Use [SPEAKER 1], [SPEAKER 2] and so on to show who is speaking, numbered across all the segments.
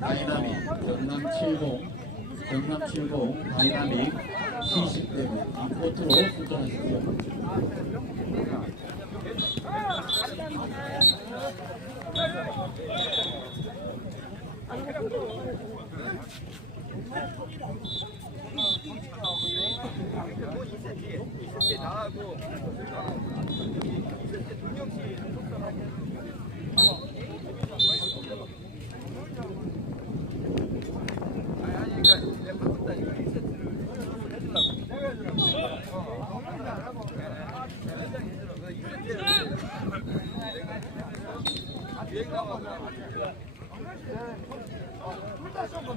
[SPEAKER 1] 다이나믹 경남 70 경남 70 다이나믹 20대면 이 포트로 출전하십시오. Burada sokun.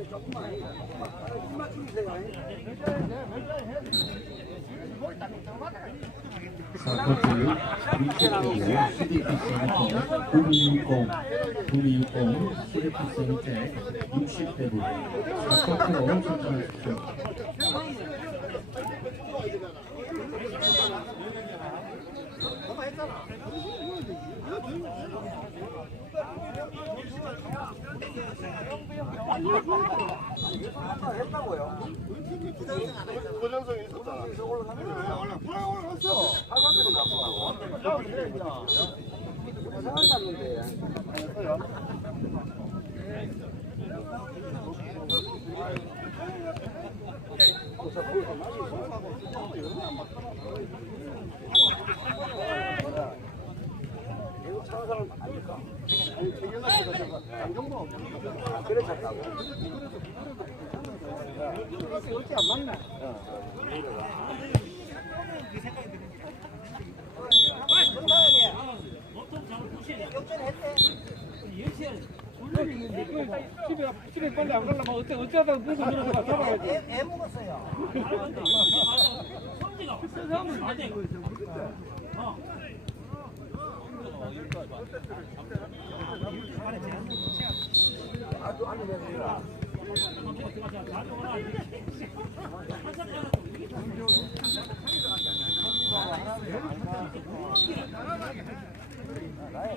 [SPEAKER 1] 사포츠 20대 CDPC한테 9260 9260 CDPC한테 60대로 사포츠로 신청하십시오.
[SPEAKER 2] 그저 올라가면
[SPEAKER 3] 돼. 올라, 올라, 올라갔어.
[SPEAKER 4] 팔만들이 나쁘다고. 그래, 이제.
[SPEAKER 5] 상한 났는데.
[SPEAKER 6] 사는 사람 아닐까? 아니, 재경 씨가 제가 안경도 없고. 그래, 잡다고.
[SPEAKER 7] 그래서 이렇게 안 맞나?
[SPEAKER 8] 어째 어쩌다가 무슨 일을
[SPEAKER 9] 잡아야애 먹었어요.
[SPEAKER 10] 성지가 사람은 안 돼. 어.
[SPEAKER 11] 아또 안 내려. 나야.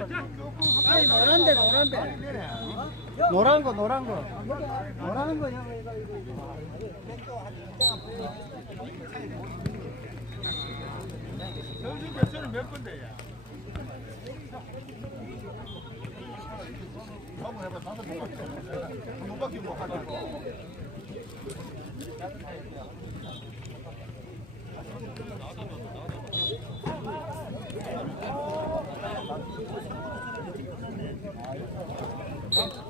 [SPEAKER 12] 아니 노란데 노란데 노란 거 노란 거 노란 거이몇
[SPEAKER 13] 분데 야
[SPEAKER 14] 한번 해봐 다섯 번 밖에 못 바뀌고
[SPEAKER 15] Thank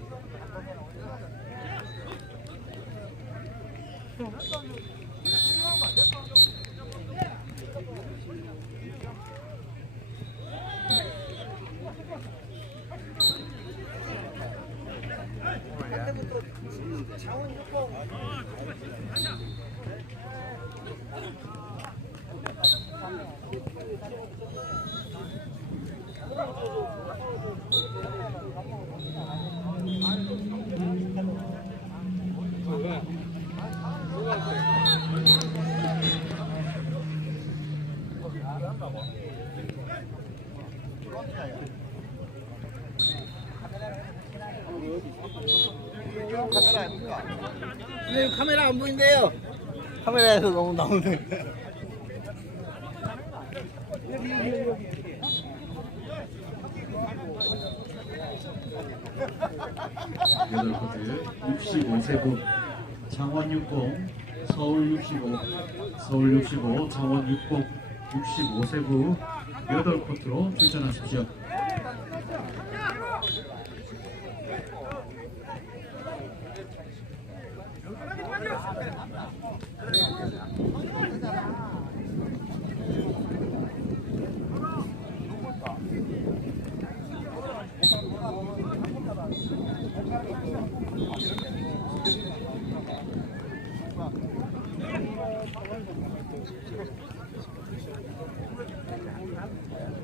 [SPEAKER 16] 자원 아, 협공
[SPEAKER 17] 카메라에서 너무 나오네. 여덟
[SPEAKER 1] 코트 65세분 창원 60 서울 65 서울 65 창원 60 65세부 8코트로 출전하십시오. 아,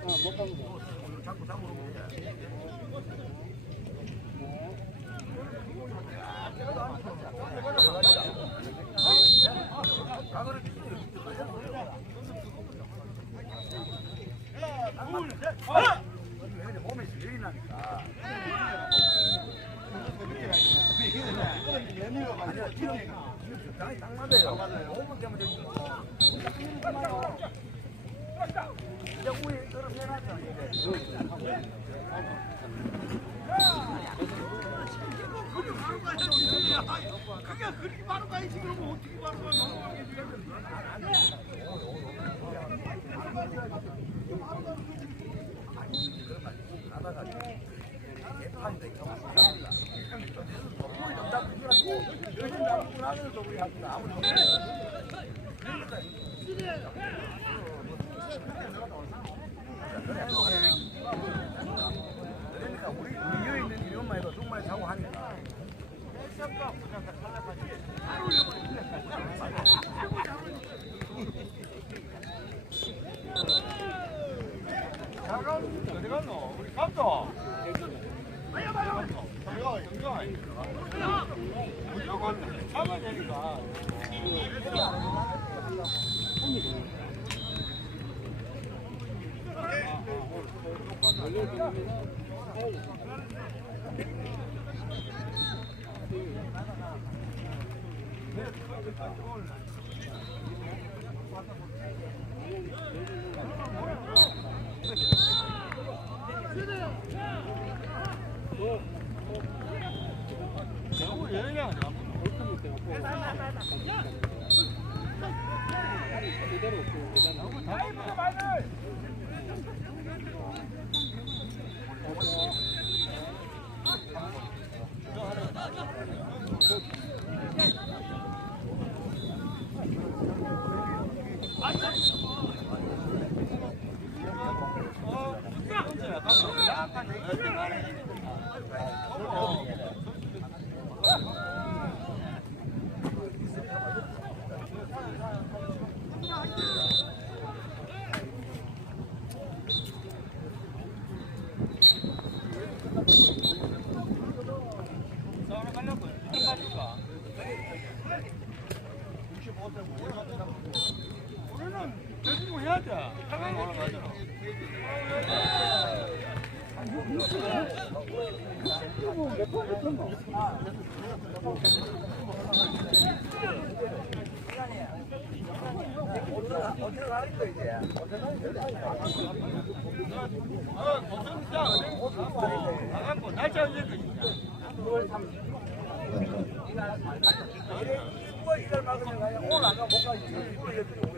[SPEAKER 18] 못 가는 거. 자꾸 잡으러 아니요,
[SPEAKER 19] 지금, 지금 적당히 딱 맞아요. 5분 때문에
[SPEAKER 20] 그게 그렇게 바로 가지
[SPEAKER 21] 그러니까 우리 우리 여 있는 이런만 해도 정말 자고 하니까. 잠깐
[SPEAKER 22] 어디 갔노? 우리 감독. 정정, 정정. 무조건 잡아야 되니까.
[SPEAKER 23] 그대로 그 계단 나오고
[SPEAKER 24] 다 Thank you.
[SPEAKER 25] 하고 해야 돼. 하면 올라가잖아.
[SPEAKER 26] 어디로 가는 거 이제? 어디로
[SPEAKER 27] 가는 거? 아, 고성자 어디? 나가고 날짜 언제 그? 9월 30일.
[SPEAKER 28] 이거 이걸 막으면 오늘 안가못 가지.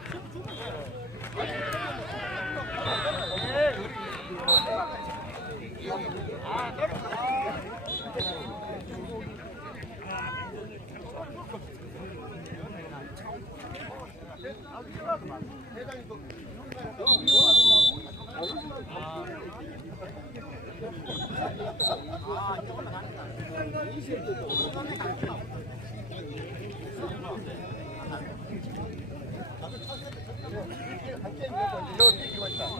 [SPEAKER 29] అంటే ఇంకా కొంచెం ఇంటికి వచ్చాను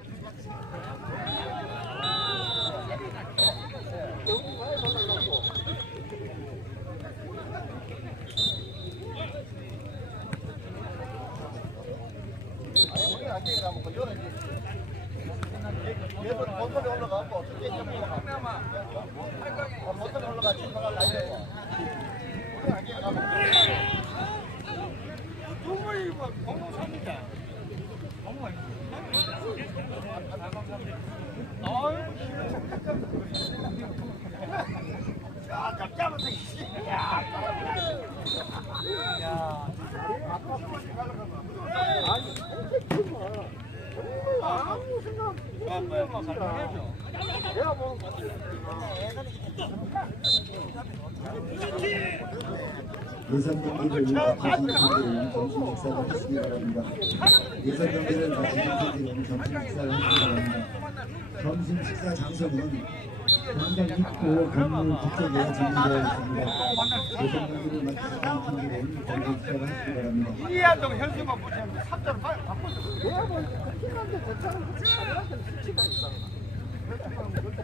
[SPEAKER 1] 예선 경기를 마치신 분들은 점심 식사를 하시기 바랍니다. 예선 경기를 마치신 분들은 점심 식사를 하시기 바랍니다. 점심 식사 장소는 당장 입구 건물 뒤쪽에 정리되어 있습니다. 예선 경기를 마치신 분들은 점심
[SPEAKER 30] 식사를 하시기 바랍니다. 이해한다고 현수막 붙이면 3자로 빨리 바꿔줘. 내가
[SPEAKER 31] 뭐 피난데 거창한 거 치면 수치가 있잖아. 그렇다고 하면 그렇다.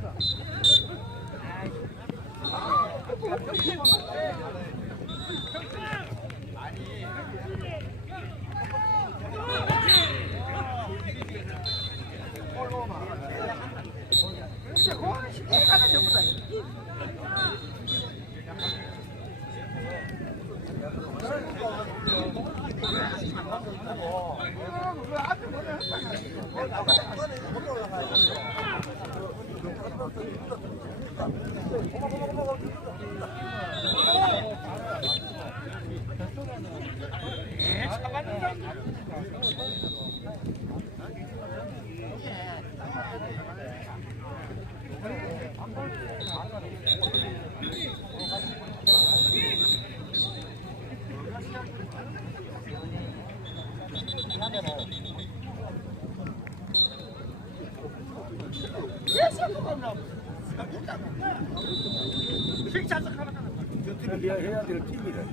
[SPEAKER 32] 해야 될 팀이래.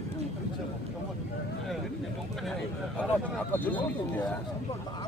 [SPEAKER 32] 그렇죠. 아까 아까 들었는데.